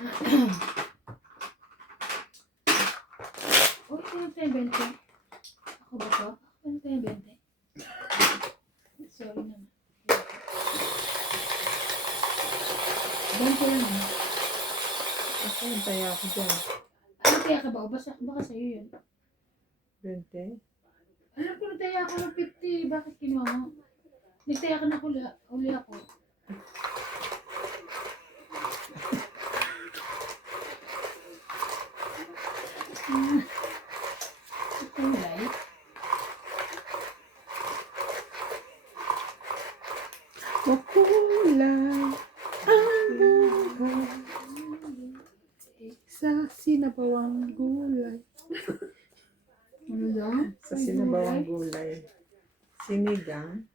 Uy, sino tayo 20? Ako ba to? Sino tayo 20? Sorry naman. 20 lang naman. Ako, taya ako dyan. Ano kaya ka ba? O baka sa'yo yun. 20? Alam ko, nagtaya ako ng 50. Bakit kinuha mo? Nagtaya ka na huli ako. Ito yung light. Makulay ang buhay sa sinabawang gulay. Ano daw? Sa sinabawang gulay. Sinigang.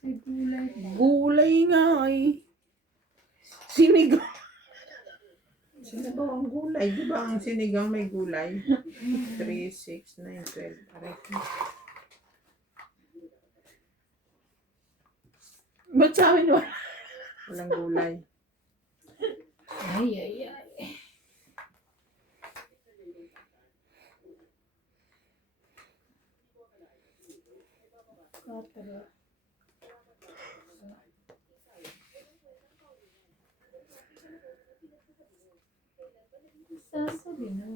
Ay, gulay. Gulay nga ay. Sinigang. Sinabawang gulay. Di ba ang sinigang may gulay? 3, 6, 9, 12. Aray ko. Ba't sa amin wala? Walang gulay. Ay. Katara. Sasabi na.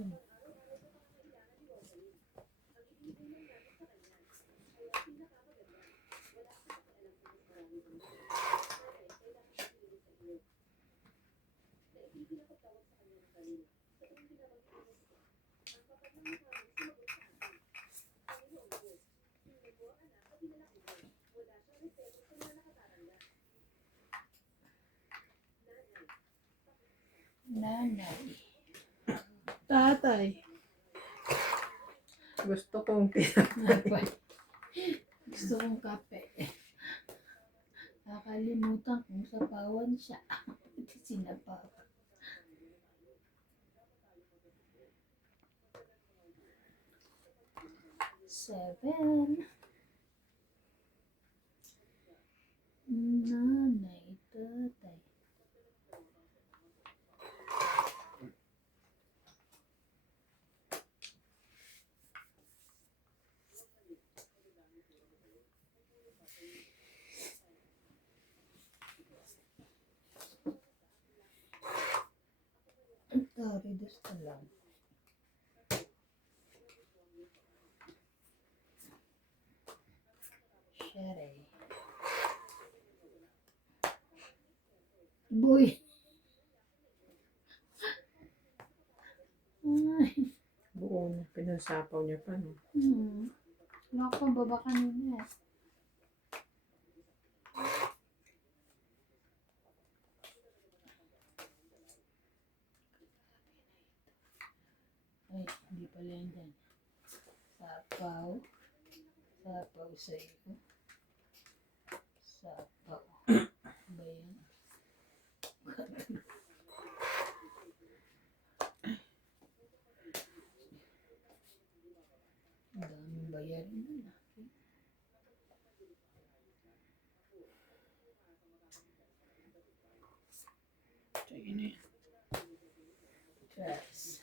Nanay. Tatay. Gusto kong tinapay. Gusto kong kape. Nakalimutan kung sapawan siya. Sinapaw. Seven. Nanay, tatay. Tari, gusto lang. Sherry. Boy. Ay. Buo na. Pinansapaw niya pa, no? Wala akong baba kanina. Ay, hindi pala yan dyan. Sapaw. Sapaw sa'yo. Sapaw. Ba yan? Ang daming bayarin na. Sige na yan. Dress.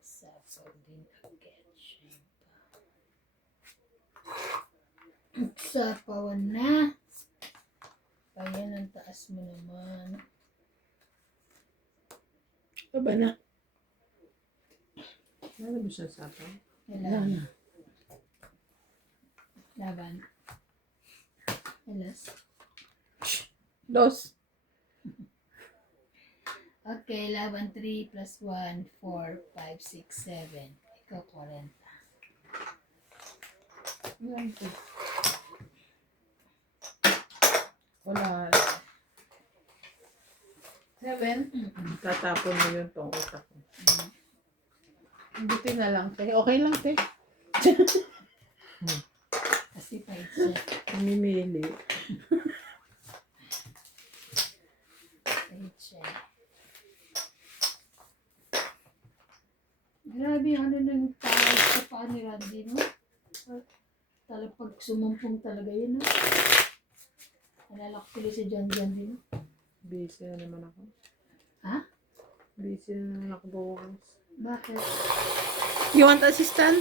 Sapaw din agad. Sapawan na. Ayan, ang taas mo naman. Baba na. Wala ba siyang sapaw? Wala na. Laban. Alas. Dos. Okay, laban 3 plus 1, 4, 5, 6, 7. Ikaw 40. Wala. 7. Tatapon mo yung tong utak ko. Buti na lang, te. Okay lang, te. Kasi 5 siya. Namimili. 5 siya. Grabe yung ano nang tawag sa paa ni Randy, no? Talagang pag sumampong talaga yun, no? Alala ko tuloy si John din. Busy na naman ako. Ha? Busy na naman ako bukas. Bakit? You want assistant?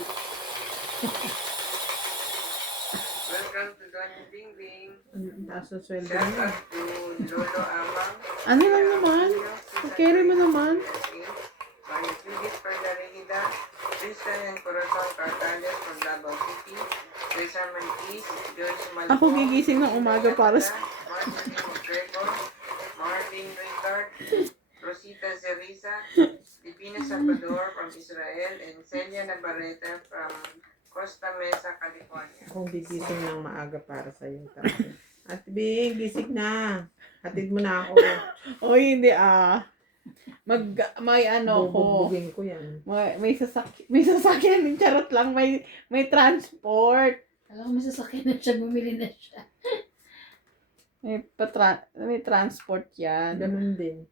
Welcome to Donny Bing Bing. Ang taas ng sweldo Shout niya. out to Lolo Amang. Ano lang naman? Okay mo naman. Mario Judith Perdarigida. Tristan and Corazon Cartales from Davao City. Cesar Mantis. George Malcom. Ako gigising ng umaga para sa... Martin Gregor. Martin Ricard. Rosita Zerisa. Divina Salvador from Israel. And Celia Navarrete from Costa Mesa, California. Kung gigising ng maaga para sa yung tao. Ate Bing, gising na. Hatid mo na ako. Oy, hindi may ano ko. Bubugbugin ko yan. May sasakyan din, charot lang, may transport. Alam ko may sasakyan na siya, bumili na siya. May transport yan. Ganun din.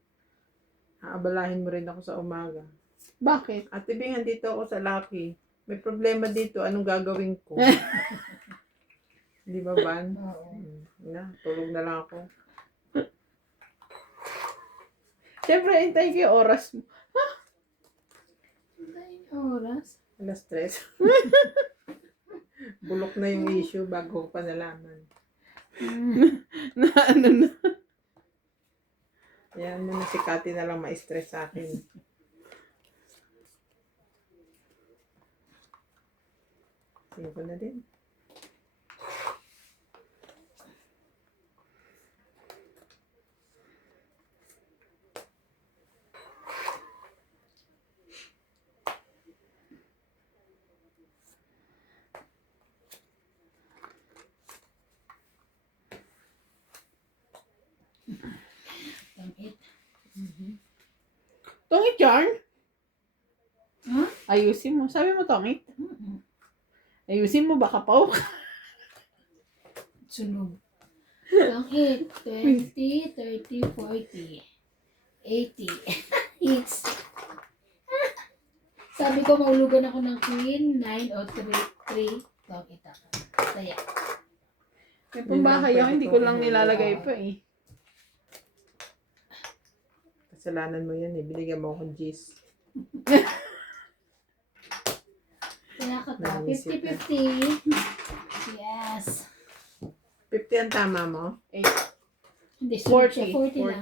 Aabalahin mo rin ako sa umaga. Bakit? Ate Bing, andito ako sa Lucky. May problema dito. Anong gagawin ko? Di ba, Van? Oo. Tulog na lang ako. Siyempre, hintayin ko yung oras mo. Dahil oras. Alas 3. Bulok na yung issue bago ko pa nalaman. Na ano na. Yan mo na si Cathy na lang ma-stress sa akin. Tingin ko na din. Tangit. Tongit yarn? Ha? Ayusin mo. Sabi mo tongit? Mm-mm. Ayusin mo, baka pa. Sunog. Tangit. 20, 30, 40, 80. Hits. Sabi ko, maulugan ako ng queen, 9 o 3. Tangit ako. Saya. May pambahay ako, hindi ko lang nilalagay pa eh. Kasalanan mo yan eh. Binigyan mo akong G's. Kaya ka to. Naisip ka. 50-50. Yes. 50 ang tama mo? Hindi, sunod siya. 40.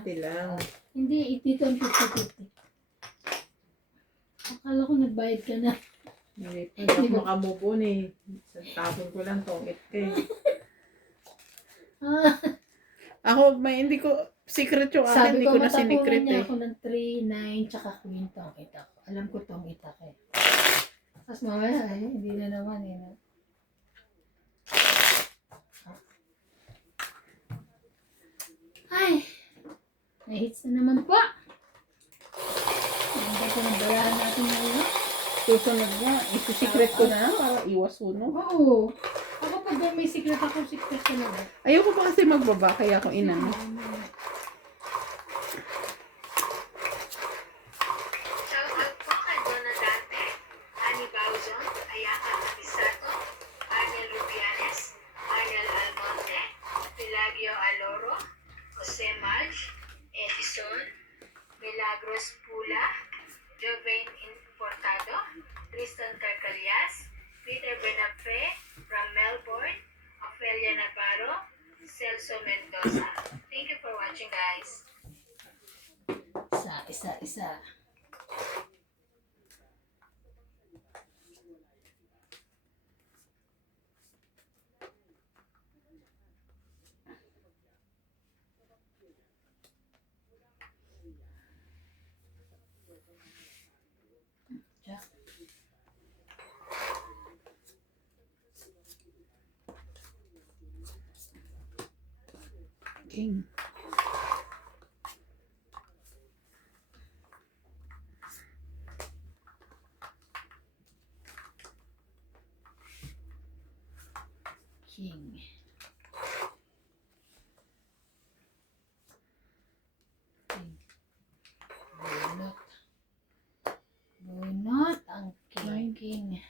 40 lang. 40 lang. Hindi, dito ang 50-50. Akala ko nagbayad ka na. Hindi ako makamove on eh. Tapon ko lang tong eh. Ah, Ako, hindi ko, secret yung akin, sabi hindi ko ko na matapunan sinikret niya eh. ako ng 3, 9, tsaka queen tong itak. Alam ko tong itak eh. Tapos mamaya eh, hindi na naman eh. No? Ay, may hits na naman po. Ang ganda ng balahan natin ngayon. Susunod nga, isi-secret ko na lang para iwas sunog. Oo. Ako pag may secret ako, secret ko na ba? Ayoko pa kasi magbaba, kaya ako inano. Shoutout po kay Donna Dante, Annie Bauzon, Ayaka Capisato, Arnel Rubianes, Arnel Almonte, Pelagio Aloro, Jose Malch, Edison, Milagros Pula, Jovain Importado, Tristan Carcalias, Peter Benafe from Melbourne, Ophelia Navarro, Celso Mendoza. Thank you for watching, guys. Isa. Jack. King. King. Bunot. Bunot ang king.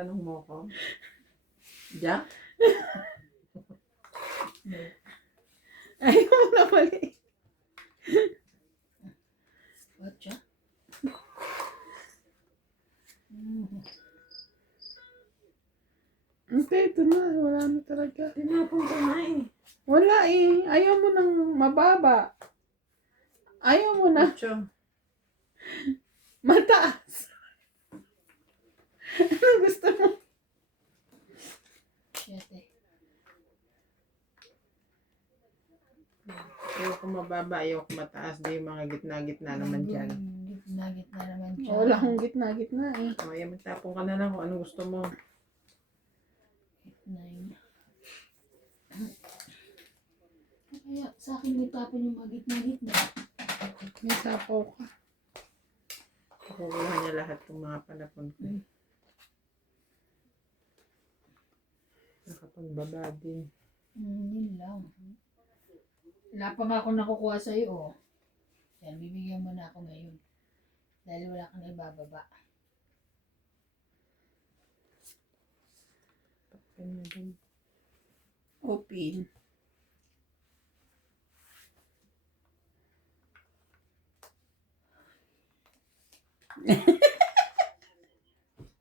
tinatanong mo ko? Jack? Ayaw mo na mali. What siya? Hindi, ito na. Wala na talaga. Tinapon ko nga eh. Wala eh. Ayaw mo nang mababa. Ayaw mo na 8. mataas. Ano gusto mo? 7. Ayaw ko mababa, ayaw ko mataas. Di yung mga gitna-gitna naman dyan. Gitna naman siya. Wala akong gitna-gitna eh. O, yan, magtapon ka na lang kung anong gusto mo. 9. Kaya sa akin may tapon yung mga gitna-gitna. May sapaw ka. Kukuha niya lahat ng mga panapon ko. Nakapagbaba din. Yun lang. Wala pa nga ako nakukuha sa'yo, oh. Yan, bibigyan mo na ako ngayon. Dahil wala kang ibababa. Open.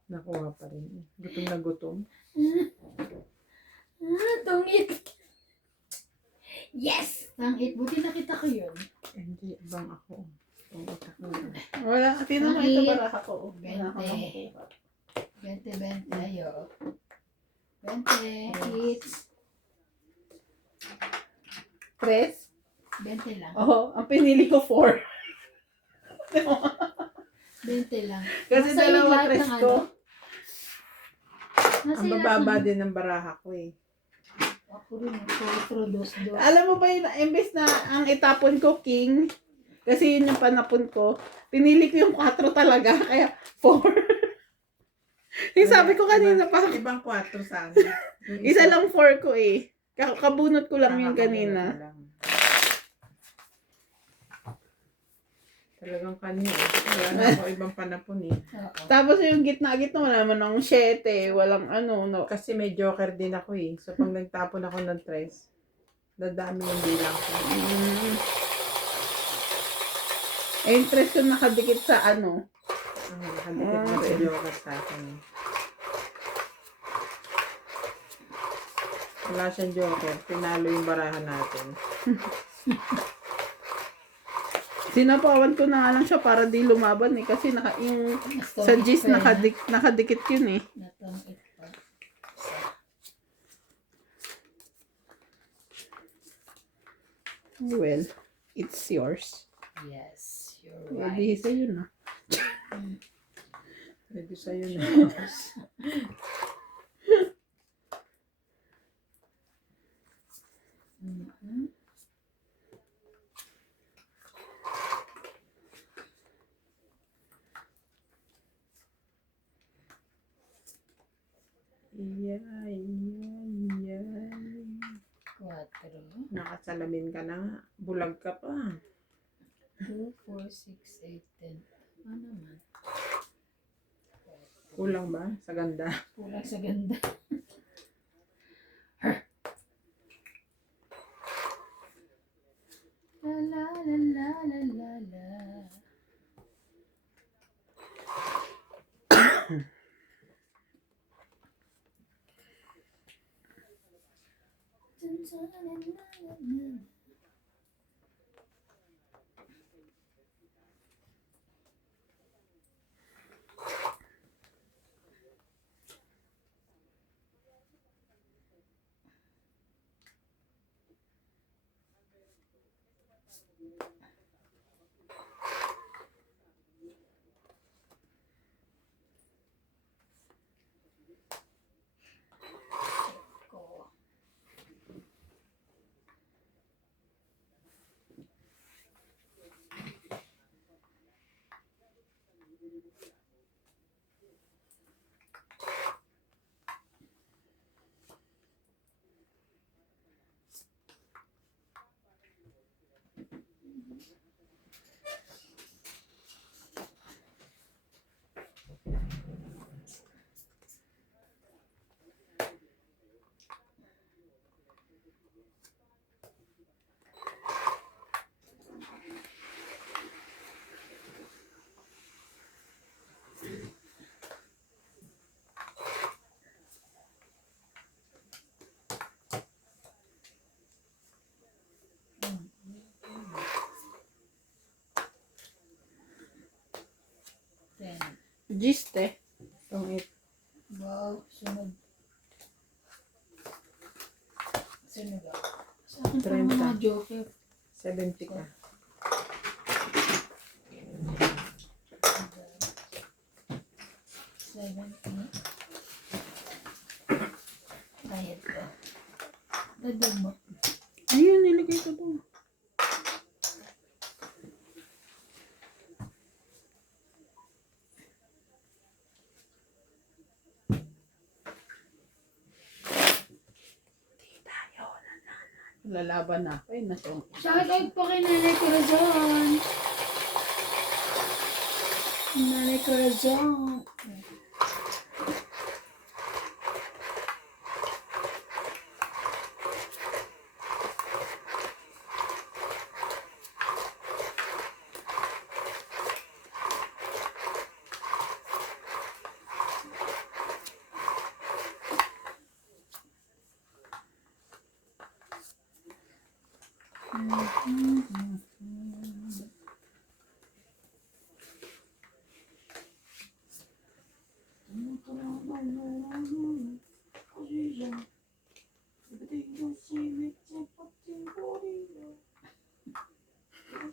Nakuha pa rin. Gutom na gutom. Tungit! Yes! Tangit. Buti nakita ko yun. Hindi, abang ako. Ang utak ko. Wala. Tingnan mo ito para ako. Wala akong 20. nakukuha. 20 tayo. 20 hits. 3? 20 lang. Oo. Ang pinili ko 4. 20 lang. Kasi Nasa yung dalawa lahat 3 ng ko. ano? Nasa Ang yung bababa lahat ng- din ng baraha ko eh. Ako rin. Dos. Alam mo ba yun, imbes na ang itapon ko king, kasi yun yung panapon ko, pinili ko yung 4 talaga, kaya 4. Yung sabi ko kanina pa, Ibang 4 sa amin. Yung isa lang 4 ko eh. Kabunot ko lang yun kakabunot kanina. lang. Talagang kanina eh. Wala na ako ibang panapon eh. Oo. Tapos yung gitna-gitna, wala naman ng 7, walang ano, no. Kasi may joker din ako eh. So pag nagtapon ako ng 3, dadami yung bilang ko. Eh, yung 3 ko nakadikit sa ano. Nakadikit na sa joker sa akin eh. Wala siyang joker. Pinalo yung barahan natin. Sinapawan ko na nga lang siya para di lumaban eh. Kasi yung sa G's nakadikit yun eh. Natangit pa. Well, it's yours. Yes, you're Pwede right. sa'yo na. Pwede sa'yo na. Mhm. Yan. 4. Nakasalamin ka na nga. Bulag ka pa. 2, 4, 6, 8, 10. Ano naman? Kulang ba sa ganda? Kulang sa ganda. La la la la la la la. Ko. Giste. Itong Wow, sunod. Sunod ako. Sa akin pa 30. mga joker. 70 ka. Bayad ko. Dagdag mo. Ayun, nilagay ko doon. Lalaban na ako eh. Nasong. Shout out po kay Nanay Corazon. Nanay Corazon.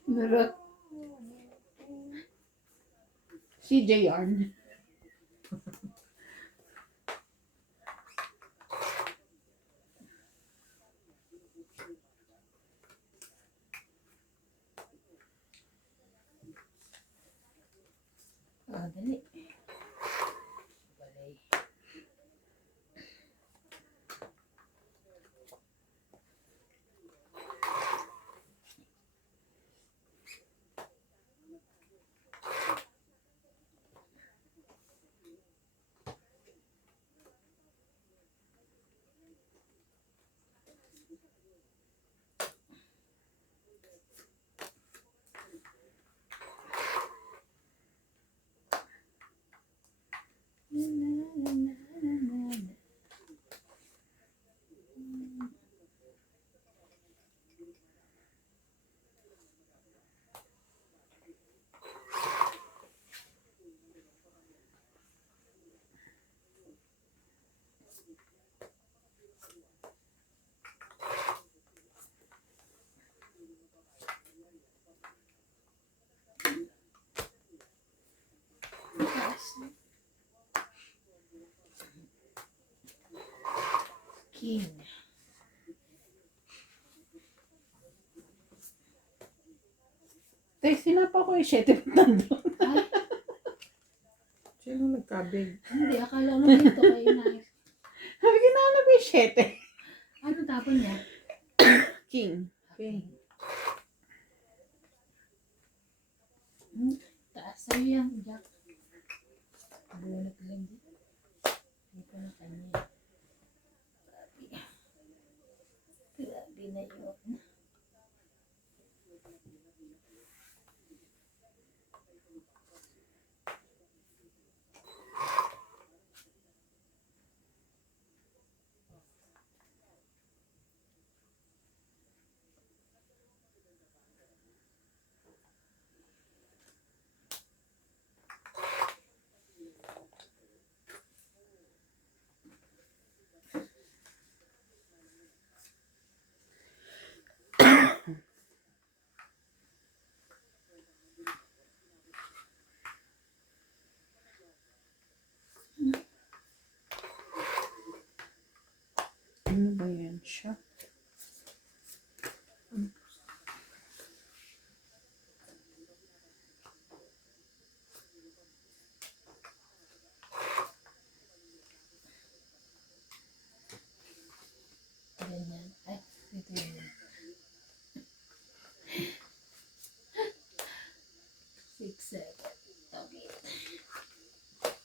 Narot. CJ Yarn. Ah, dali. Balay. King. Tek, sinapa ko yung 7 nandun. Ay, Sino nagkabig? hindi. Akala ko naman ito kayo na. Sabi ko na ko yung 7. Ano tapon niya? King. Okay. Taas sa'yo yan, Jack. Bulat lang din. Hindi pa na kanya. Grabe. Grabe na yun. Ano ba yan siya? Ganyan. Ay, ito yun. 6, 7. Okay.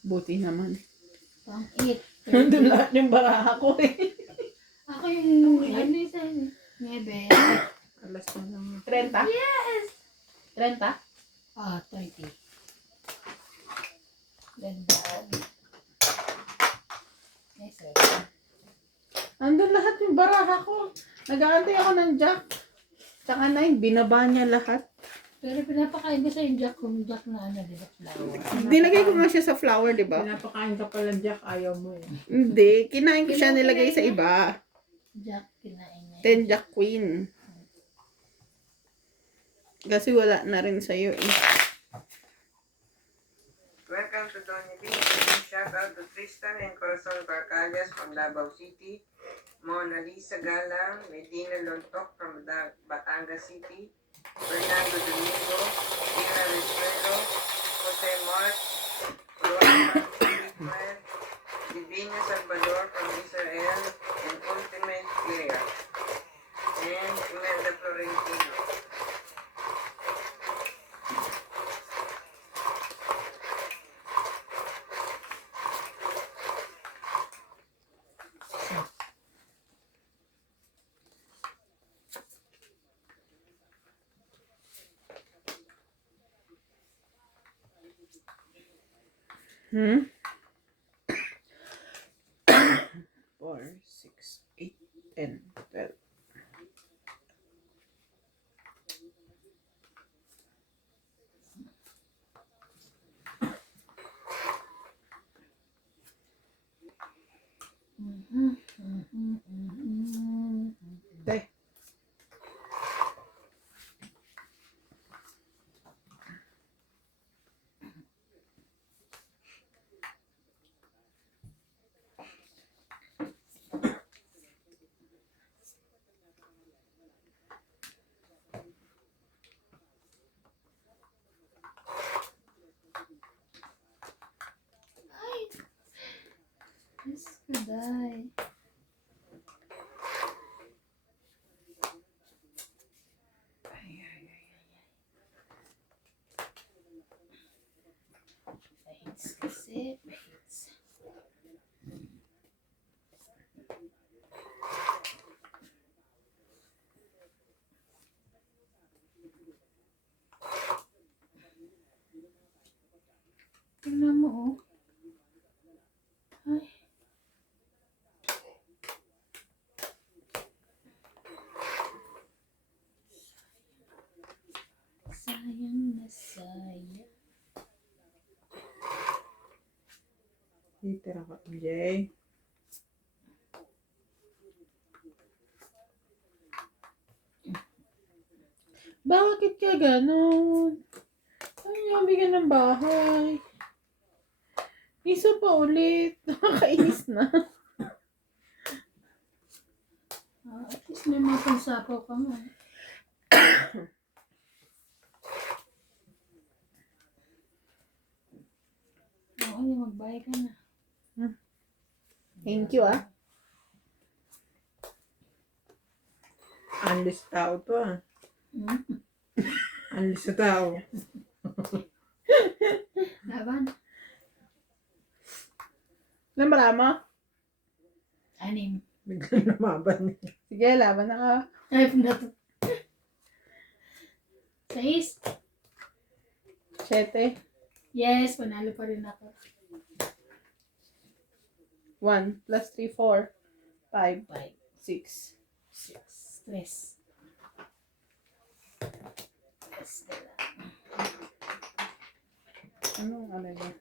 Buti naman. Pang 8. Nandun lahat yung baraha ko eh. Ako yung, ano yung sa 9. Alas na lang. 30? Yes! 30? Ah, 30. Gandaan. Nice, sir. Nandun lahat yung baraha ko. Nag-aantay ako ng Jack. Tsaka 9, binaba niya lahat. Pero pinapakain ko sa yung Jack na ano, di ba, flower. Nilagay ko nga siya sa flour, di ba? Pinapakain ka pala, Jack. Ayaw mo eh. Hindi. Kinain ko siya nilagay sa iba. Jack, kinain niya. Then Jack Queen. Kasi wala na rin sa'yo eh. Welcome to Tony B. Shout out to Tristan and Corazon Barcallas from Davao City. Mona Lisa Galang, Medina Lontok from Batangas City. Fernando Domingo, Ina Resuelo, Jose Mark, Roy Divina Salvador from Israel, and Ultimate Claire, and Imelda Florentino. Hmm? 4, 6, 8, 10, 12. Tay. Yes, kuday. Pahints kasi, pahints. Tingnan mo, oh. Ay. Sayang na sayang. Titira ka, Jay. Bakit ka ganun? Ay, yabi ka ng bahay. Isa pa ulit. Nakakainis na. At least may mga pansapaw ka nga. Oo, magbayad ka na. Thank you, ah. Anlis tao to ah. Hmm? Anlis sa tao. Laban. Nambara mo? 6. Biglang lumaban. Sige, laban na ka. Ay, na to. 6. 7. Yes, panalo pa rin ako. 1 plus 3, 4. 5, 5, 6. 6. Stress. Stress ka lang. Anong ano yun?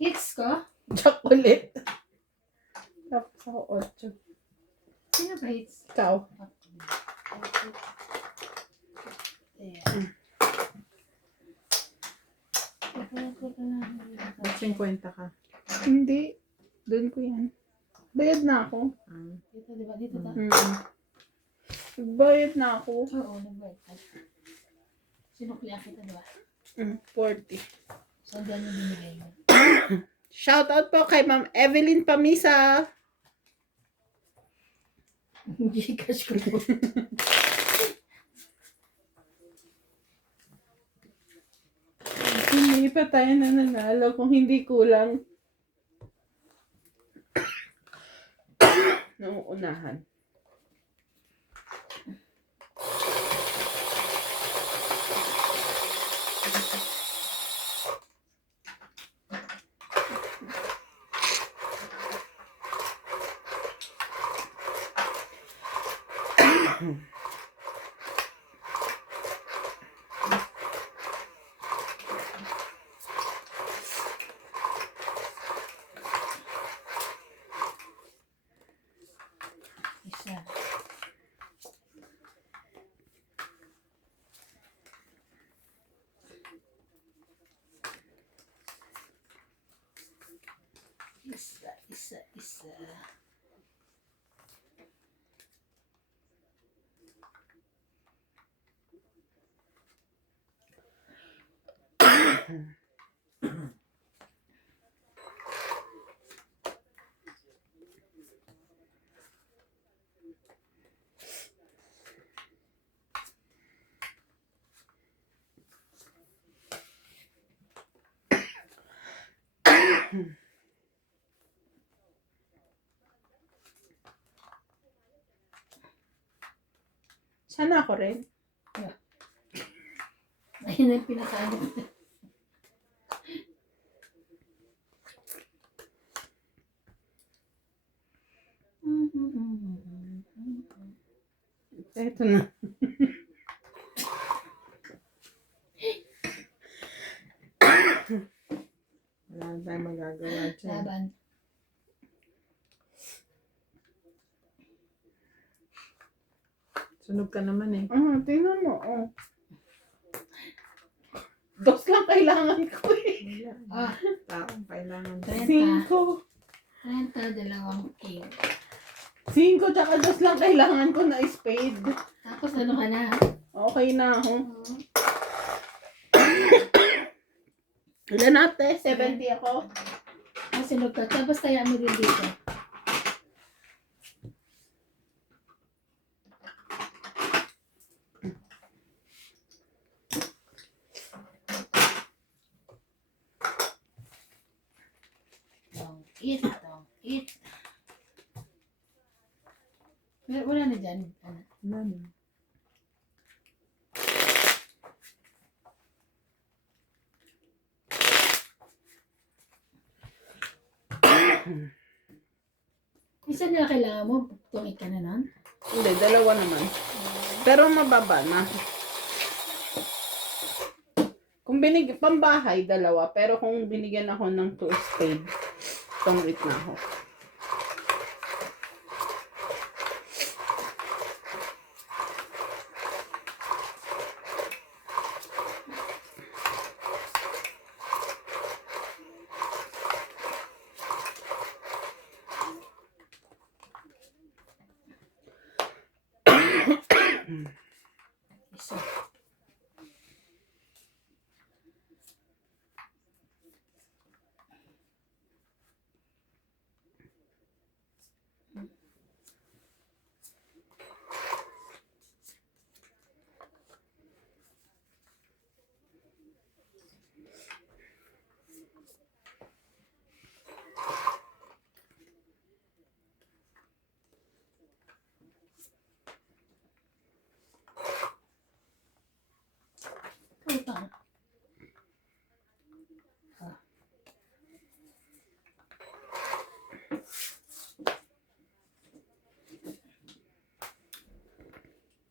Hits ko? Jack ulit. Tapos ako 8. Sino ba hits? Ikaw. Ayan. Teka lang. Ba't 50 ka? Hindi. Doon ko yan. Bayad na ako. Dito, diba? Dito ta. Bayad na ako. Oo, nagbayad ka. Sinuklian kita, diba? 40. So, dyan yung binigay mo. Shoutout po kay Ma'am Evelyn Pamisa. Gcash ko po. Hindi pa tayo nananalo kung hindi kulang. Nauunahan. isa-isa. Sana ako rin. Ayun ang pinakaano. Ito na. Wala na tayong magagawa dyan. Laban. Sunog ka naman eh. Tingnan mo. Oh. Dos lang kailangan ko eh. Wala. Ah, Taong kailangan. 30. 5. 30, dalawang king. 5 tsaka dos lang kailangan ko na spade. Tapos ano ka na? Okay na ako. Oo. Ilan ate? 70 ako. Ah, sunog ka. Tapos kaya mo din dito. Don't eat, don't eat. Wala na dyan. Ano? Wala na. Isa na kailangan mo. Tungit ka na nun. Hindi, dalawa naman. Pero mababa na. Kung pambahay, dalawa. Pero kung binigyan ako ng 2 spade, tungit na ako. Isa. Ito.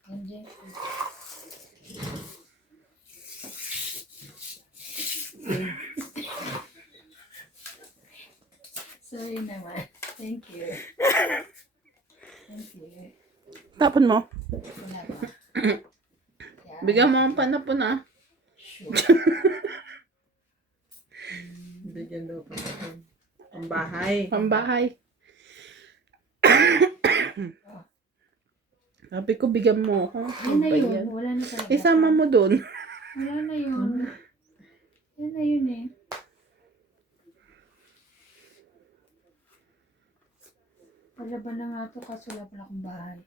Andiyan. Sorry naman. Thank you. Thank you. Tapon mo. Wala pa. Yeah. Bigyan mo ang panapon ah. Sure. Bigyan daw pa ito. Ang bahay. Pambahay. Sabi ko, bigyan mo ako. Yan na Ano ba yun. yan? Wala na talaga. Isama mo dun. Wala na yun. Yan na yun eh. Palaban na nga to kaso wala pala akong bahay.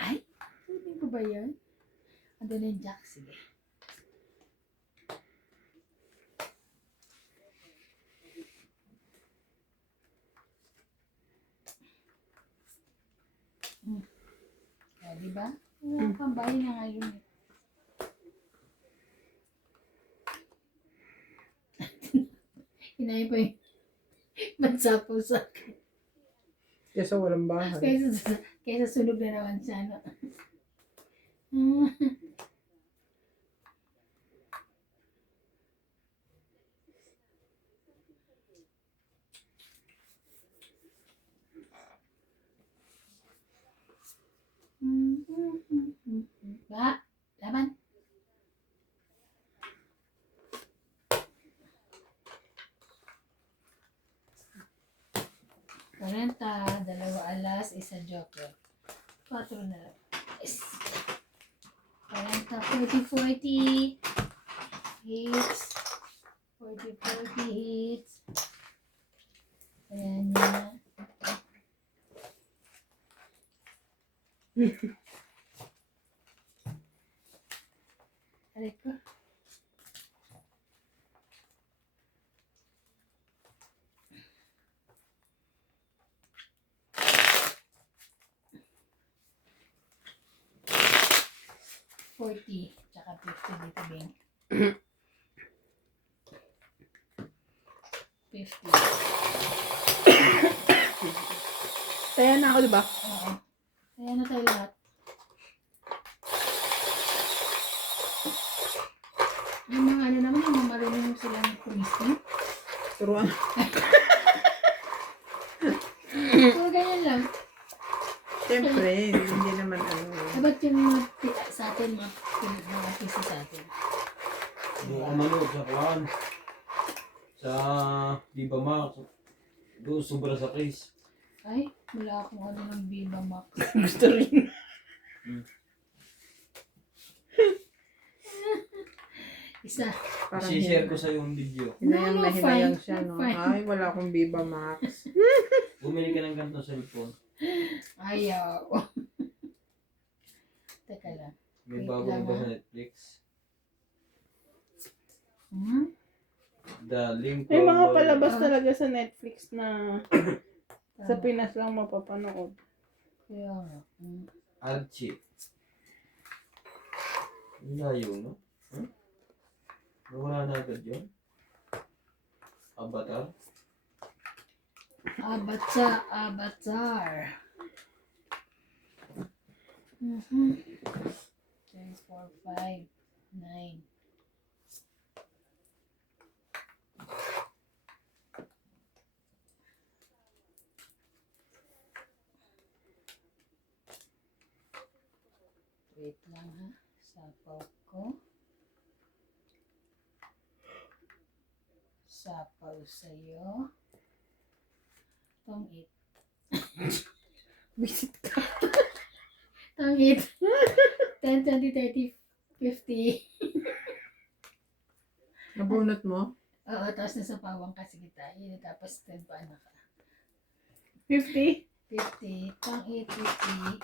Ay! Sabi ko ba yan? Ando na yung jack. Sige. Diba? Wala pang bahay na nga yun eh. Inayin pa yung magsapaw sa akin. Kesa walang bahay. Kaysa sunog na naman siya. No? Ba? Laban? 40, dalawa alas, isa joker. 4 na lang. Yes. 40, 40, 40. Hits. 40, 40 hits. Ayan na. Aray ko. $40, tsaka 50 dito, Bing. 50. Kaya na ako, di ba? Oo. Kaya na tayo lahat. Yung mga ano naman, yung mga marunong silang kumiskin. Turuan. So, ganyan lang. Siyempre, hindi naman Dapat yung mga sa atin, mga pisa sa atin. Doon ka manood sa Kuan. Sa Viva Max. Doon sobra sa case. Ay, wala akong ano ng Viva Max. Gusto rin. Isa. parang I-share ko sa yung video. hinayang na No, hinayang fine. siya, no? Fine. Ay, wala akong Viva Max. Bumili ka ng ganito cellphone. Ayaw. Teka lang. May Wait bago lang, ba ah. sa Netflix? Hmm? The link May mga from- palabas talaga sa Netflix na sa Pinas lang mapapanood. Kaya nga. Hmm. Archie. Ang layo, no? Huh? Nawala na agad yun? Avatar? Avatar. Mhm. 3, 4, 5, 9. Wait lang ha. Sapaw ko. Sapaw sa'yo. Tong-it. Visit ka. Tong-it. 10, 20, 30, 50. Nabunot mo? Oo, tapos nasa pawang kasi kita. Yun, tapos 10 pa anak ka. 50? 50. Tong-it, 50.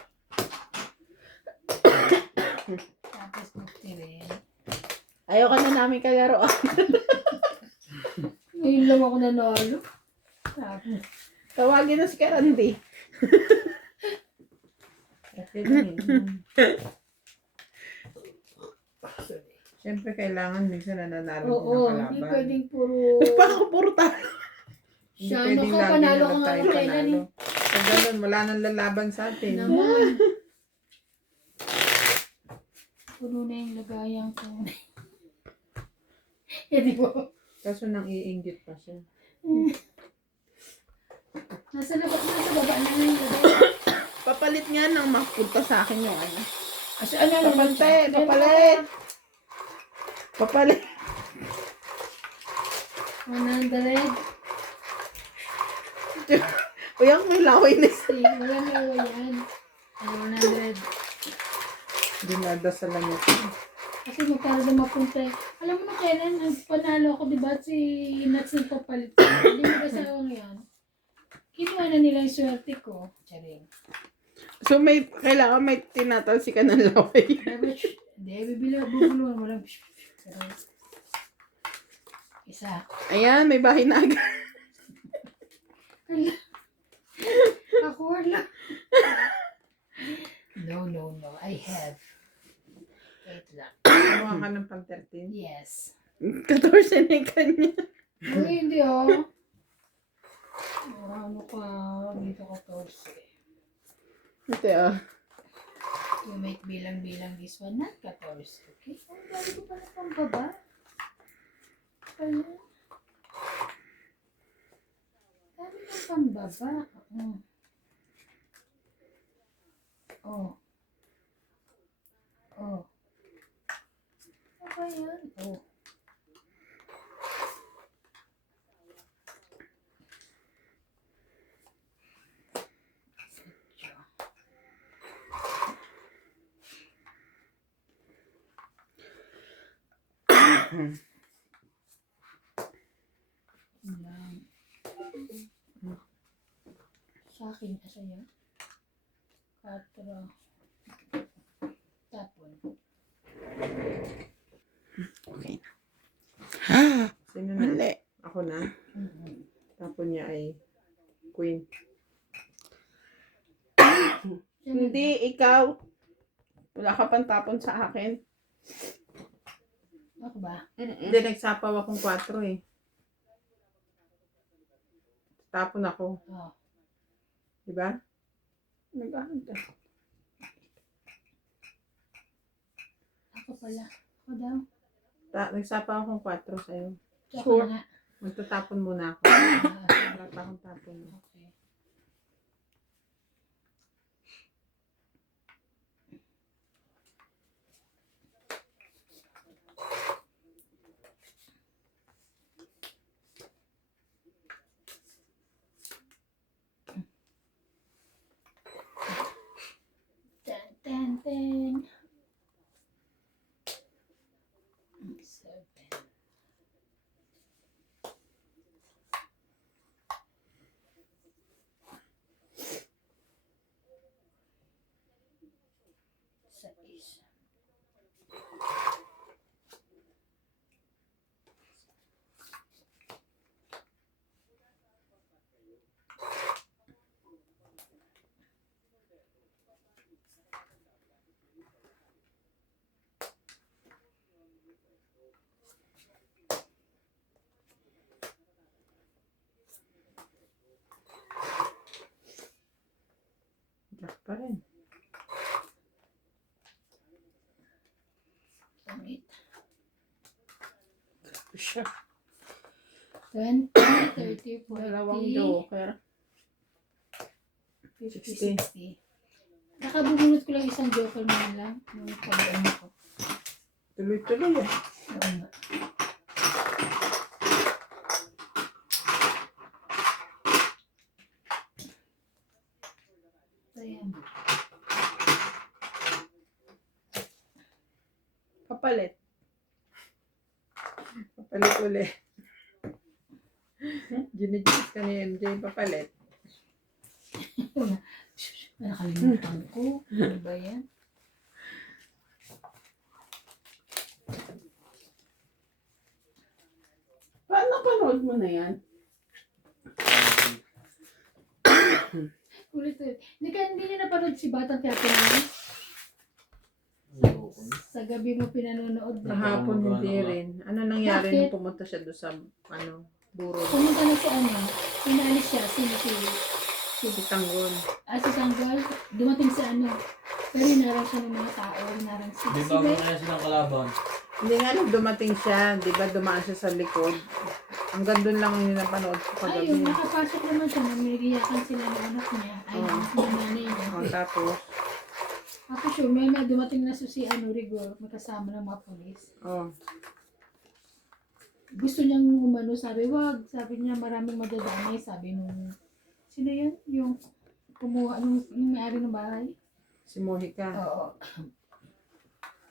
Tapos 50 rin. Ayoko na namin kalaroan. Ngayon lang ako nanalo. Tapos, Tawagin na si Karandi. Okay lang yun. Siyempre, kailangan minsan nananalo din oo, ang hindi kalaban. pwedeng puro... Baka puro talo. Hindi Siya, ano pwedeng ka, lagi panalo na ka lang nga tayo ng kailan panalo. eh. Pag ganun, wala nang lalaban sa atin. Naman. Puno na yung lagayan ko. Eh, di ba? Kaso nang iinggit pa siya. Nasa baba na yung lagayan. Papalit nga nang mapunta sa akin yung ano. Kasi ano naman Papante, papalit. Papalit. 100. Uy, ang laway na siya. Wala may yan. Ay, 100. Dinadasalan niya siya. Kasi magkano na mapunta eh. Alam mo na kailan, ang panalo ako, di ba? Si Nuts nagpapalit. Hindi mo kasawang yan. Kinuha na nila yung swerte ko. Charing. So may, kailangan may tinatalsi ka ng laway. Dapat, hindi, bubuluhan mo lang. Pero, isa. Ayan, may bahay na agad. Ako wala. No. I have. Wait lang. Kumuha ka ng pang 13. Yes. 14 na yung kanya. Uy, hindi oh. Ano ka? Dito 14. Ito ah. You make bilang-bilang this one, not 14. Okay? Ang dami ko pala pang baba. Pala. Dami ko pang baba. Oh. Ano ba yan? Oh. Yun lang. Sa akin, sa'yo. 4. Tapon. Okay na. Sino na? Mali. Ako na. Tapon niya ay queen. Hindi, ikaw. Wala ka pang tapon sa akin. Ako ba? Hindi, nagsapaw akong 4 eh. Tapon ako. Oo. Diba? Nag-ahon ka. Ako pala. Ako daw. Nagsapaw akong 4 sa'yo. Ako Sure. na nga. Magtatapon muna ako. Wala pa akong tapon. Okay. Ten, ten, ten. 7. Sais. Jack pa rin. Pangit. Siya. 20, 30, 40, Dalawang joker. 50, 60. Nakabubunot ko lang isang joker man lang. Nung pag-ano ko. Tuloy-tuloy eh. Oo nga. Ayan. Papalit. Papalit ulit. Ginigis ka ni MJ, papalit. Nakalimutan ko. Ano ba yan? Paano panood mo na yan? Ulit-ulit. Hindi niya napanood si Batang Quiapo na sa gabi mo pinanonood. Kahapon Wala hindi naman. rin. Ano nangyari Bakit? nung pumunta siya doon sa, buro? Pumunta na si inalis siya, si Si Tanggol. si Sanggol, dumating sa pero hinarang siya ng mga tao, hinarang si Di ba na yan silang kalaban? Hindi nga nung dumating siya, di ba dumaan siya sa likod. Hanggang doon lang yung napanood ko Ayun, kagabi. nakapasok naman siya, namigiyakan sila ng anak niya, ay Oo. ng nanay niya. Tapos, Ako sure, may dumating na si Rigor, may kasama ng mga polis. Gusto niyang sabi, wag, sabi niya maraming madadamay, sabi nung, sino yun? Yung kumuha, yung may-ari ng bahay? si Mohica. Oo.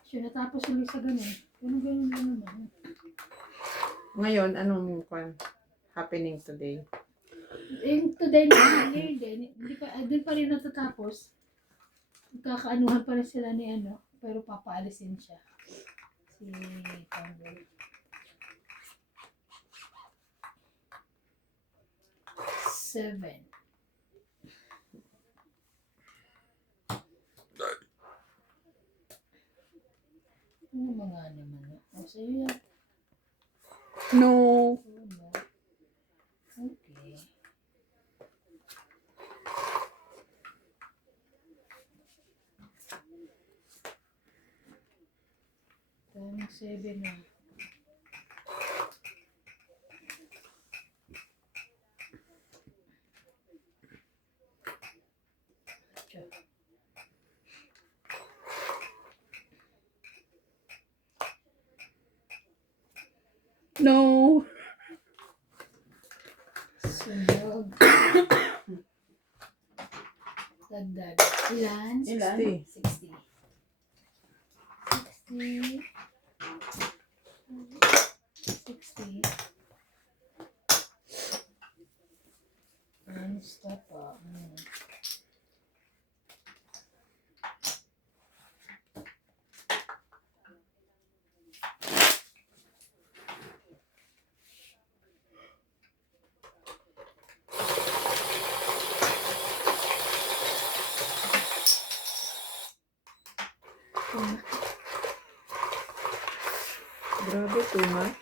Siya natapos ulit sa ganun. Ganun naman. Ngayon, anong happening today? Today na, hindi pa, doon pa rin natatapos. Kakaanuhan pa rin sila ni pero papaalisin siya. Si Tanggol. 7. Ano mga naman? Sa'yo yan. No. Ano? Okay. Tamang 7 na. Tiyo. No. Sunog. Dagdag. Ilan? Ilan? 60. 60. 60. 60. Stop pa. Grabe, too much.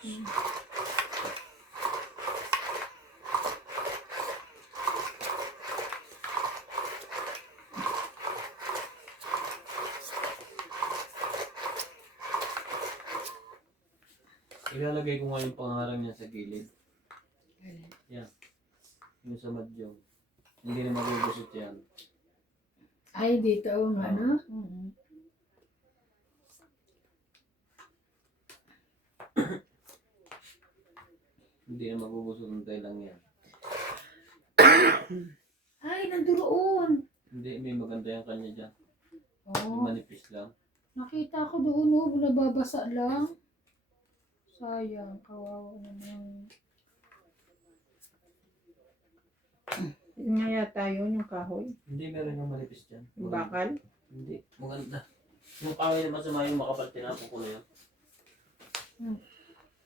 Ilalagay ko nga yung pangarang niya sa gilid. Yan. Yung sa madyong. Hindi na magugusot yan. Ay, dito ang ano? Hindi na magugusot ng lang yan. Ay, nandoon. Hindi, may maganda yung kanya dyan. Yung Oh, manipis lang. nakita ko doon, oh, nababasa lang. Sayang, kawawa naman. Yun nga yata yun, yung kahoy. Hindi, meron yung manipis dyan. Yung bakal. Hindi, maganda. Yung kahoy na masama yung makapal, tinapon ko na yun.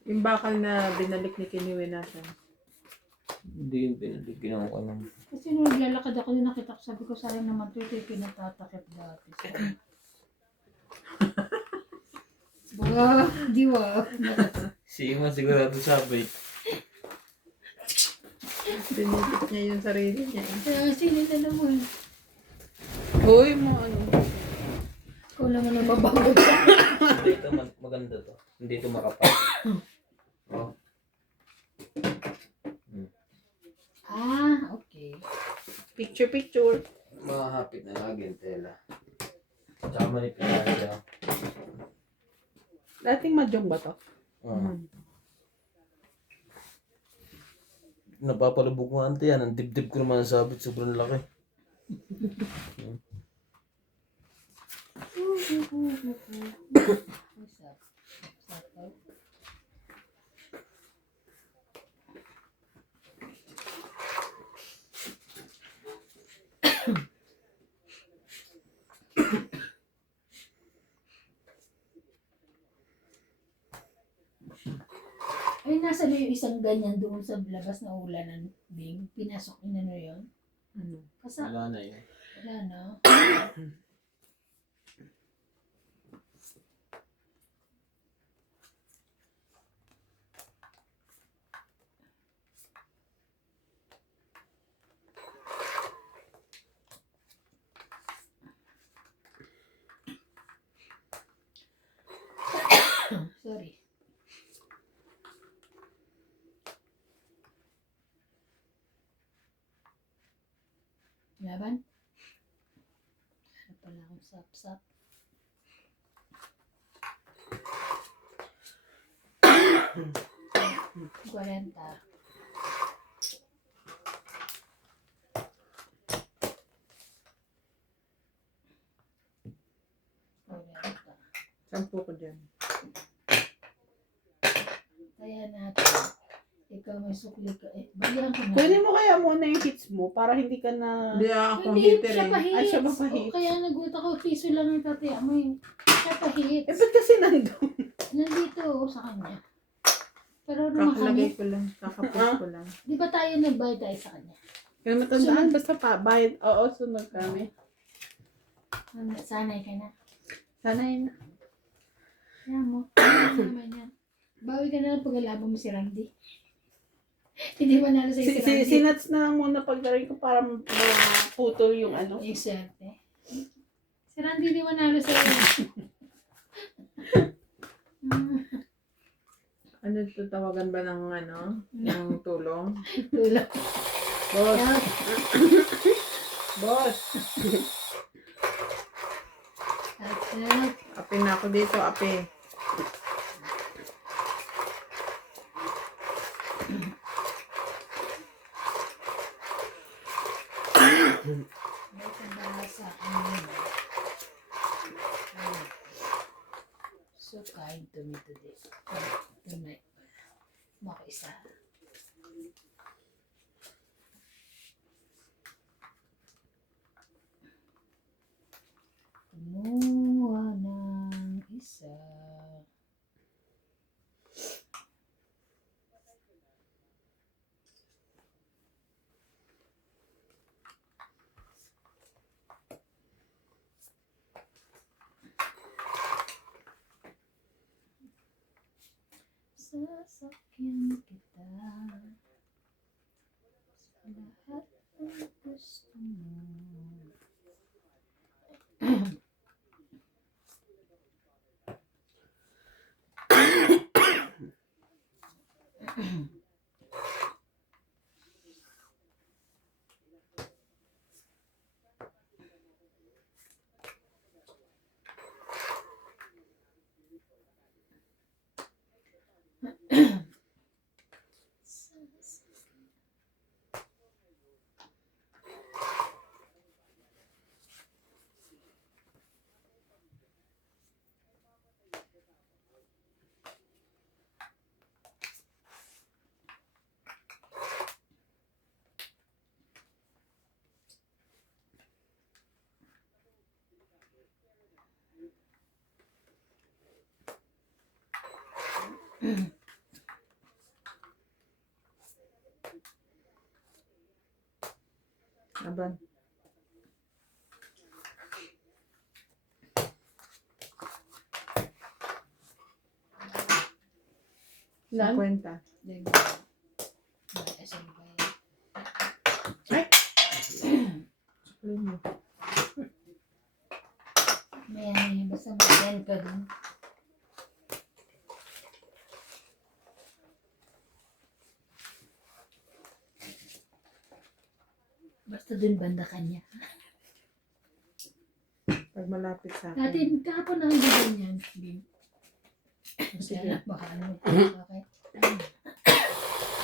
Yung bakal na binalik ni Kiniwi natin. Hindi yung pinalik, ginawa ko lang. Kasi nung naglalakad ako, nakita ko, sabi ko, sayang naman ito pinatatakip dati. Ba, di ba? Si Ima sigurado sabay. Binigit niya yung sarili niya. Kaya sino na naman? Hoy mo, ano. Ikaw naman ang mabago. Hindi ito maganda to. Hindi ito makapal. Oh. Ah, okay. Picture. Mahapit na lagi yung tela. Tsaka manipis na siya. Dating madyong ba to? Napapalubog ko ante yan. Ang dibdib ko naman sabit. Sobrang laki. What's up? Ay, nasa yung isang ganyan doon sa labas na ulanan, Bing. Pinasok niya na yun. Ano? Kasi Wala na yun. wala na. Sorry. Laban? Ano pala akong sap-sap? Kwarenta. Sampu ko dyan. Kaya natin. Ikaw may sukli ka. Balihan ko na. Kunin mo kaya muna yung hits mo para hindi ka na... Hindi ako Hindi, heater siya eh. pa hits. Ay, siya ba pa hits? Kaya nagulat ako, piso lang ang tataya mo eh. Siya pa hits. Eh, ba't kasi nandun? Nandito sa kanya. Pero naman Kakalagay kami, ko lang. Kakapos ko lang. di ba tayo nagbayad tayo sa kanya? Kaya matandaan, basta pa, bayad. Oo, sunod kami. Sanay ka na. Sana yun. Kaya mo, ano naman yan. Bawi ka na lang pag-alabang mo si Randy. Hindi ba nalo sa'yo si Randy? Sinats na lang muna pagdaring ko para maputol yung ano. Yung swerte. Si Randy di manalo sa'yo. Ano ito, tawagan ba ng ano? Ng tulong? Tulog. Boss! Yan. Boss! At, Ape na ako dito, ape. may kabasa. Ano yun? So kind to me today. Tonight. Maka isa. Kumuha ng isa. Sasakyan kita sa lahat ng gusto mo. Laban. Ilan? 50. Diba? Asan ba yan? Sabihin mo. May basta mag-send ka dun. Basta dun banda kanya. Pag malapit sa akin. Dati, kahapon na hindi ganyan. Sige. Baka ano, okay.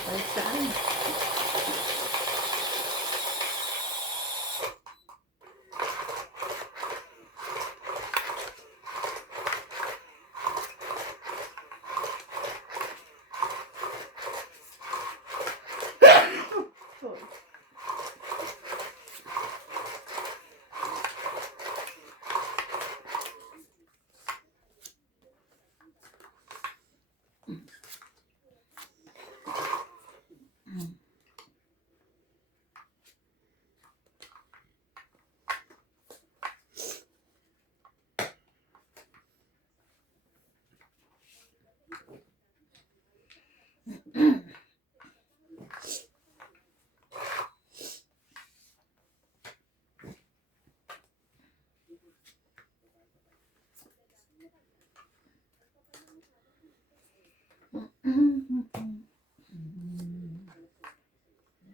Kahit saan. Sorry.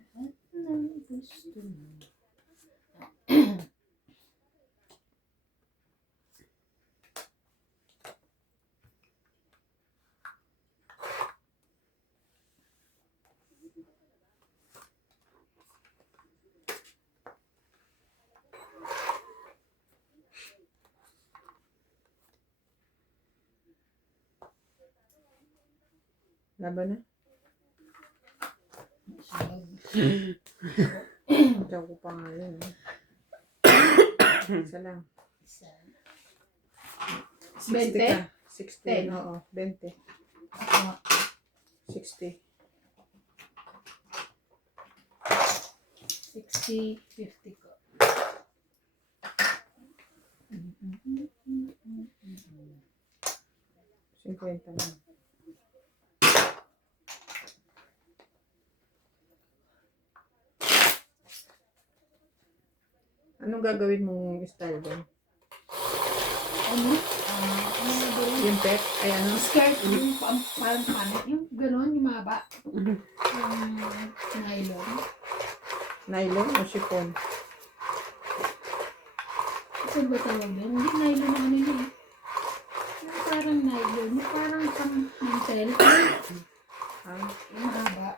Lahat ng gusto mo. Laban na. Ikaw ko pa nga yun. Isa lang. Isa. 60 20? ka. 60. 10. Oo, 20. Ako, 60. 60, 50 ko. Cinquenta lang. Anong gagawin mong style doon? Ano? Ano na ba yun? Yung pet? Ay ano? Skirt, yung parang paano, yung gano'n, yung mahaba. Yung nylon. Nylon o chiffon? Ano ba tawag yun? Hindi nylon na ano yun eh. Yung parang nylon, yung parang pang mantel. Ha? Yung mahaba.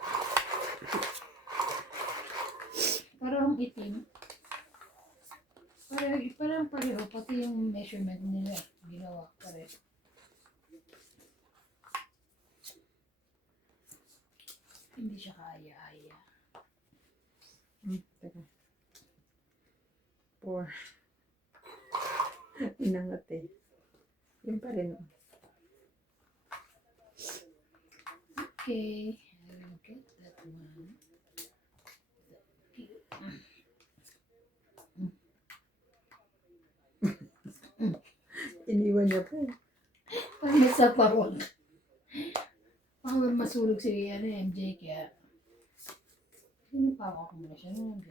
Parang itim. Parang pareho, pati yung measurement nila. Ginawa pareho. Hindi siya kaya-aya. Teka. 4. Inangat eh. Yun pa rin. Okay. I will get that one. Iniwan niya pa eh. Parang sa pawag. Parang masulog si MJ kaya. Sino pa ako muna siya ng MJ?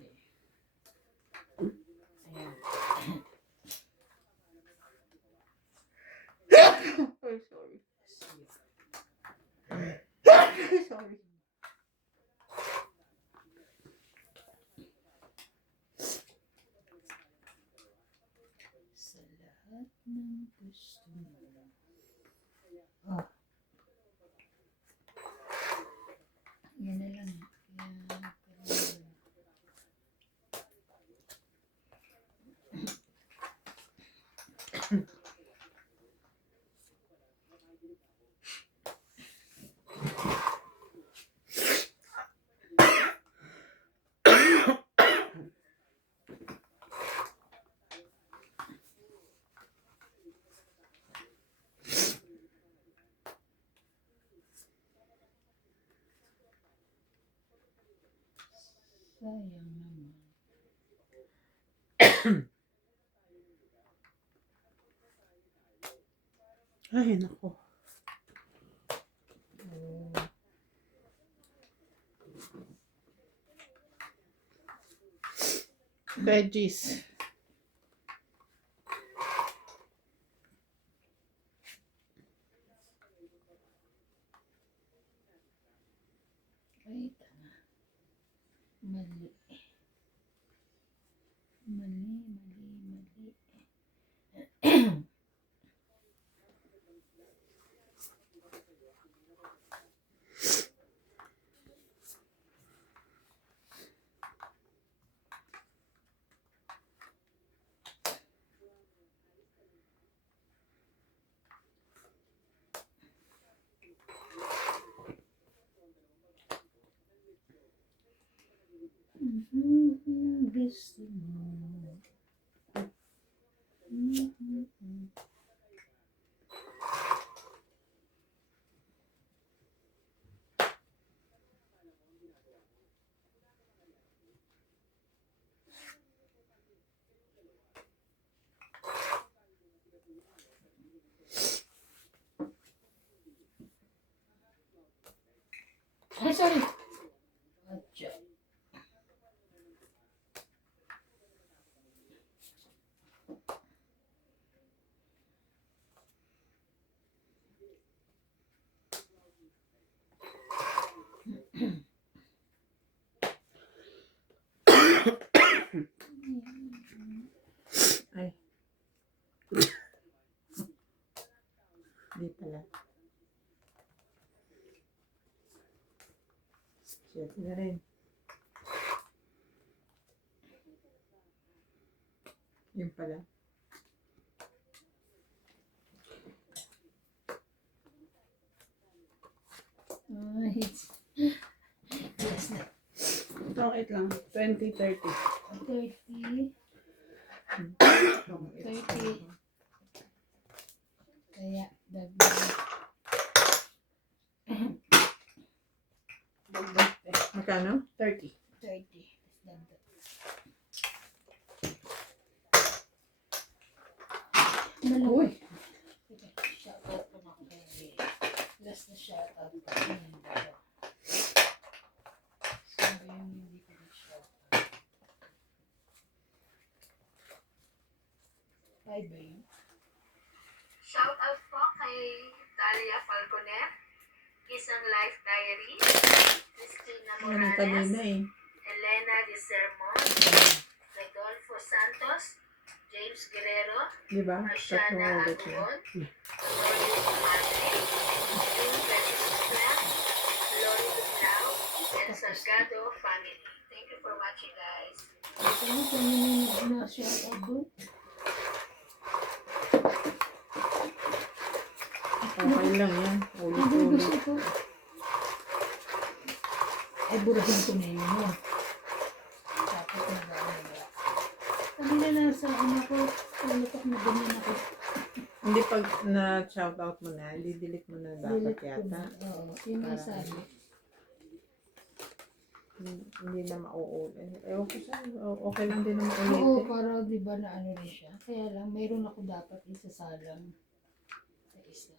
Ayan. Oh, sorry. Sorry. Sa lahat ng gusto mo. Oh. Yan na lang. Yan. Sayang naman. Ay, nako. Veggies. Ay, tanga. Mali. Mali. Gusto mo. Ay, sorry. Atcha. Ay. Hindi pala. Shit na rin. Yun pala. Ay, yes na. Itong it lang. 20, 30. 30. 30. Kaya, dagdag. Magkano? 30. 30. Dagdag. Uy. Shoutout ko na kay last na shoutout ko. Ayan dito. Sabi yung hindi ko na-shoutout. 5 ba yun? Shoutout po kay Dalia Falconer, Isang Life Diary, Christina Ano kanina Morales, eh. Elena De Sermon, Rodolfo Santos, James Guerrero, Di ba? Marciana Tatlong ulit na. Aguon, Lori Duarte, June Venezuela, Lori Dumlao, and Salgado family. Thank you for watching, guys. Ano kanina na shoutout doon? Okay lang yan. Ang Ulit-ulit. gusto ko. Ay, burahin ko na yun. No? Tapos nag-aaral. Kanina na sa ano ko, tulutok na ganyan ako. Hindi pag na-shoutout mo na, delete mo na dapat Delete ko yata. na. Oo, yun ang sabi. Hindi na mauulit. Ewan ko saan. Okay lang din na Oo, mauulit. para di ba na ano rin siya. Kaya lang, mayroon ako dapat isasalang sa isa.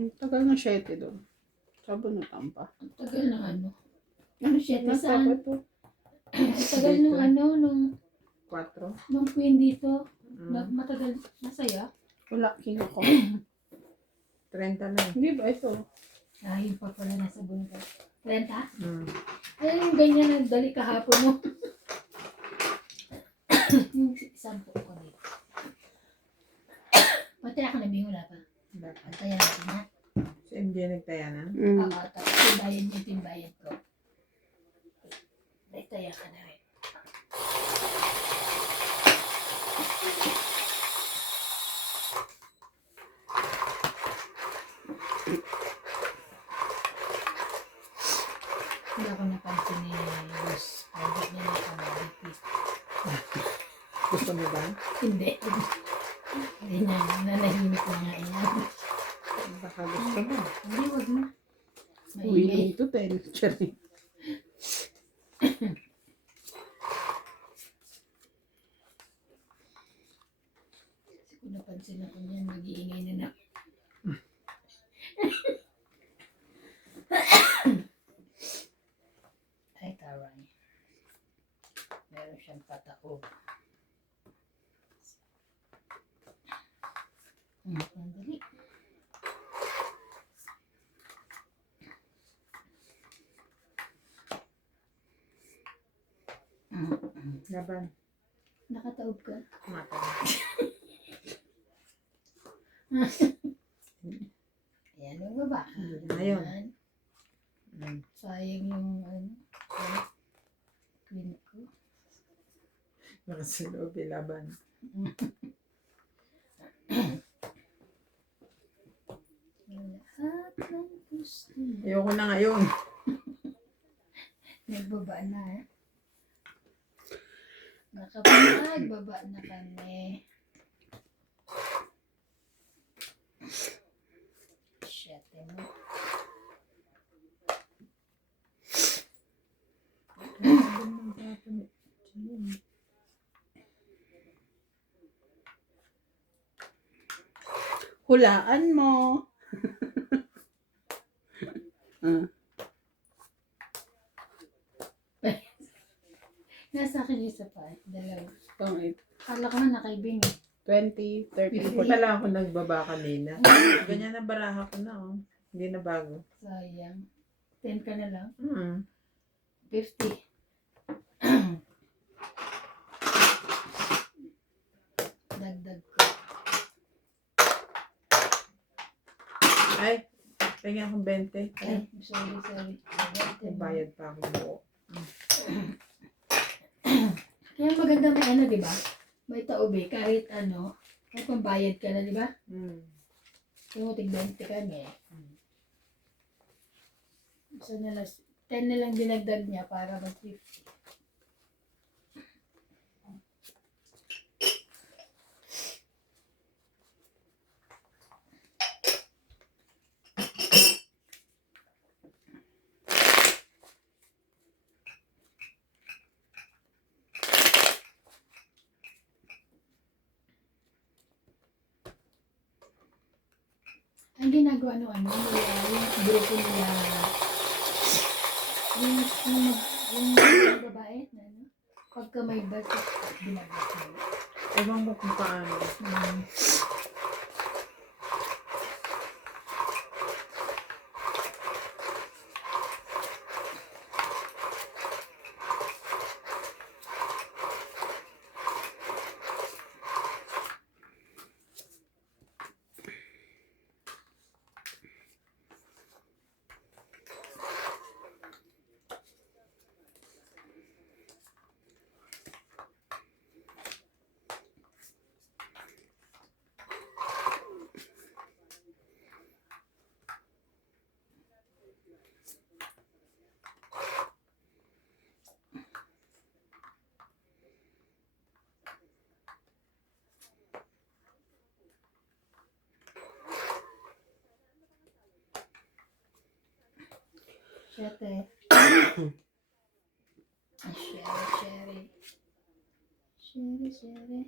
Ang tagal na 7 doon. Sabi na tampa. Ang tagal ng ano. Ano siya? Saan? Nasa to. Ang tagal nung ano, 4. nung queen dito. Mm. Matagal, masaya. Wala, king ako. 30 na. Hindi ba ito? Ah, yun pa pala nasa bundok. 30? Mm. Ay, yung ganyan na dali kahapon mo. Yung 10 ko dito. Pati ako na wala pa. Dapat. Patayan natin ha. Si MJ nagtaya na. Oo, tapos timbayan yung timbayan ko. Nagtaya ka na rin. Hindi ako napansin ni Luz. Private niya na commodity. Gusto mo ba? Hindi. Hindi niya. Nanahimik na nga yan. Baka gusto mo. Hindi, wag na. Maingay. Willing to tell. Cherry. Kasi kung napansin ako niyan, mag-iingay na na. Ay, taray. Meron siyang pataog. Ang dali. Laban. Nakataob ka. Mata. Ayan, yung baba. Ayun. Ayan. Mm. Sayang yung queen ko. Nakasulog, laban. Lahat ng gusto mo. Ayoko na ngayon. Nagbaba na eh. Nakapagbaba na kami. Shit, mo. Hulaan mo. Ah, Nasa akin isa pa eh. Dalawa. pangit. Kala ko nga nakaibing eh. 20, 30, Hindi 40. pala ako nagbaba kanina. Ganyan na baraha ko na, oh. Hindi na bago. Sayang. 10 ka na lang. 50. 50. Dagdag ko. Ay, tingnan akong 20. Ay, sorry. May bayad pa ako buo. Kaya maganda may ano, di ba? May taob eh. Kahit ano, kahit pambayad ka na, di ba? Kung tig 20 kami. So, 10 na lang dinagdag niya para mag 50. Ang ginagawa nung ano, yung grupo nila, yung babae na ano, pagka may birthday, ginagawa nila. Ewan mo kung paano. Siyete. Sherry.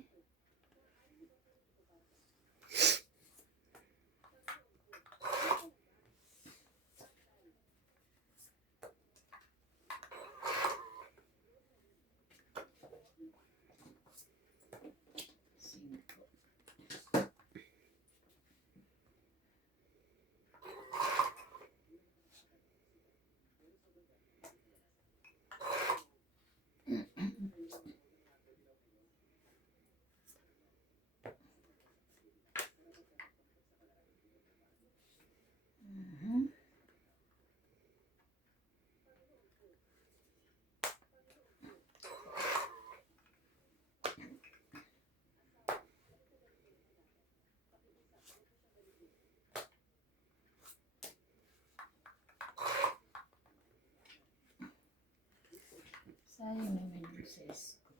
Sayang naman yung sis ko.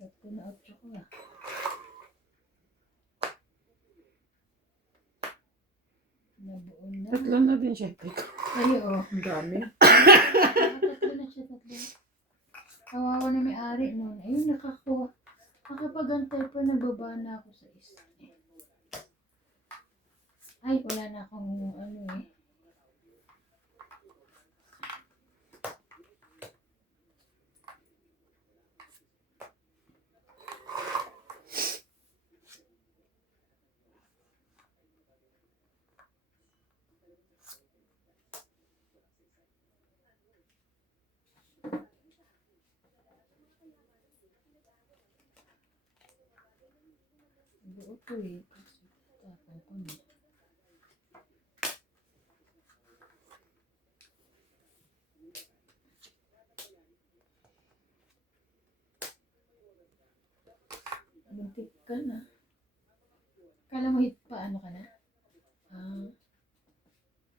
Tatlo na 8 ko ah. Nabuo na. Tatlo na din siya. Ay, oo. Ang dami. Tatlo na siya, tatlo. Kawawa na may-ari noon. Ayun, nakakuha. Makapagantay pa, nagbaba na ako sa isa. Ay, wala na akong ano eh. to eh. Kasi tapon ko na. Buntik ka na. Kala mo hit pa, ano ka na?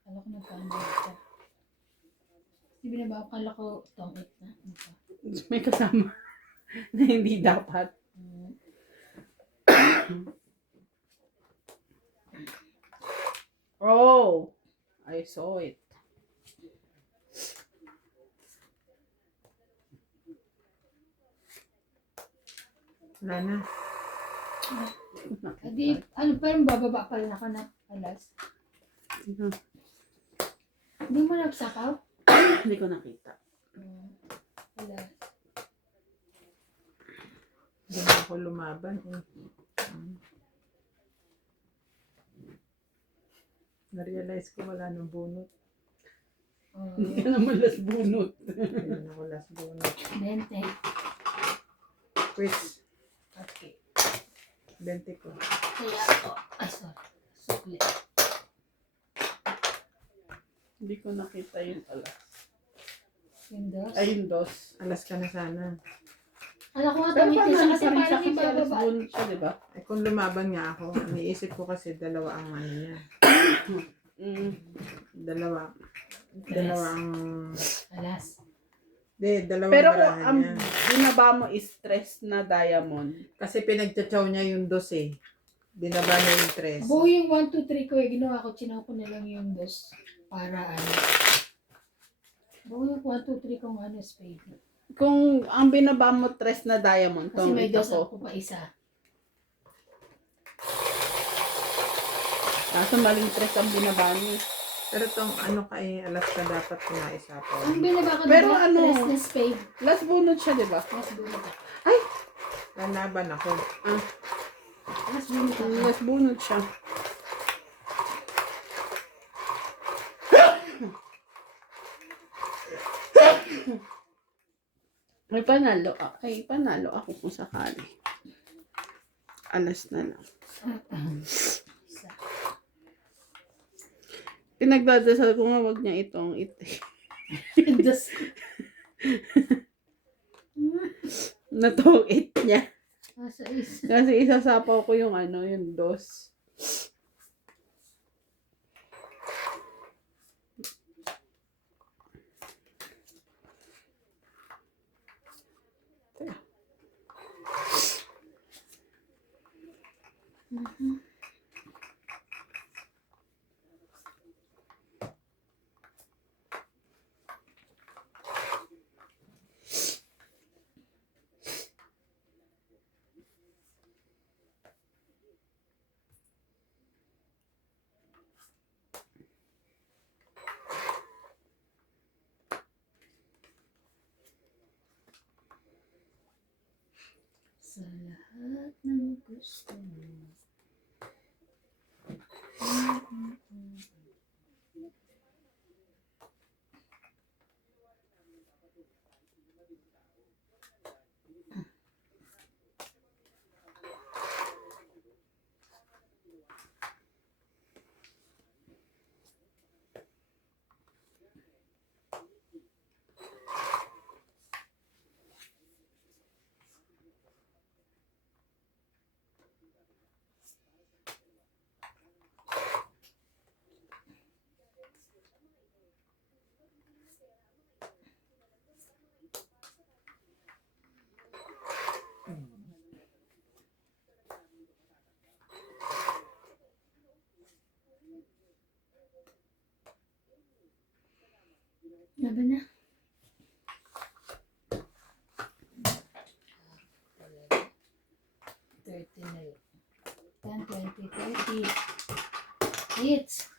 Kala ko nagkamali ka. Kasi binabaw, kala ko tong it na. Ano pa? May kasama na hindi dapat. Mm. Oh, I saw it. Wala na. Adi, ano pa yung bababa pa rin ako na alas. Hindi mo nagsakaw? Hindi ko nakita. Alas. Hindi na ako lumaban eh. Na-realize ko wala nang bunot. Hindi ka naman las bunot. Hindi na ako last bunot. 20. Quiz. Okay. 20 ko. Kaya ako, ay sorry. Sukli. Hindi ko nakita yung alas. Yung dos. Ay, yung dos. Alas ka na sana. Kala ko nga Pero tumiti siya kasi parang kasi alas ibababa. bunot siya, di ba? Eh kung lumaban nga ako, iniisip ko kasi dalawa ang ano niya. Dalawa. Dalawa ang... Alas. Dalawang Pero kung barahan ang niya. binaba mo is stress na diamond. Kasi pinagtsatsaw niya yung dos eh. Binaba niya yung tres. Buo yung 1, 2, 3 ko eh. Ginawa ko, chinaw ko na lang yung dos. Para ano. Buo yung 1, 2, 3 kong ano, spade. Kung ang binaba mo tres na diamond, Kasi tong may ito dos ko. ako pa isa. Nasa maling tres ang binaba mo. Pero tong ano ka eh, alas ka dapat kinaisa po. Ang binaba ko Pero diba, ano? tres na spade. Last bunot siya, di ba? Mas bunot ako. Lalaban ako. Mas bunot ako. Last bunot siya. May panalo ako. Ay, panalo ako kung sakali. Alas na lang. Isa. Pinagdadasal ko nga wag niya itong Dos. natong it niya. Nasa isa. Kasi isasapaw ko yung ano, yung dos. Sa lahat ng gusto mo. Laban na. 30 na yun. 10, 20, 30. Hits.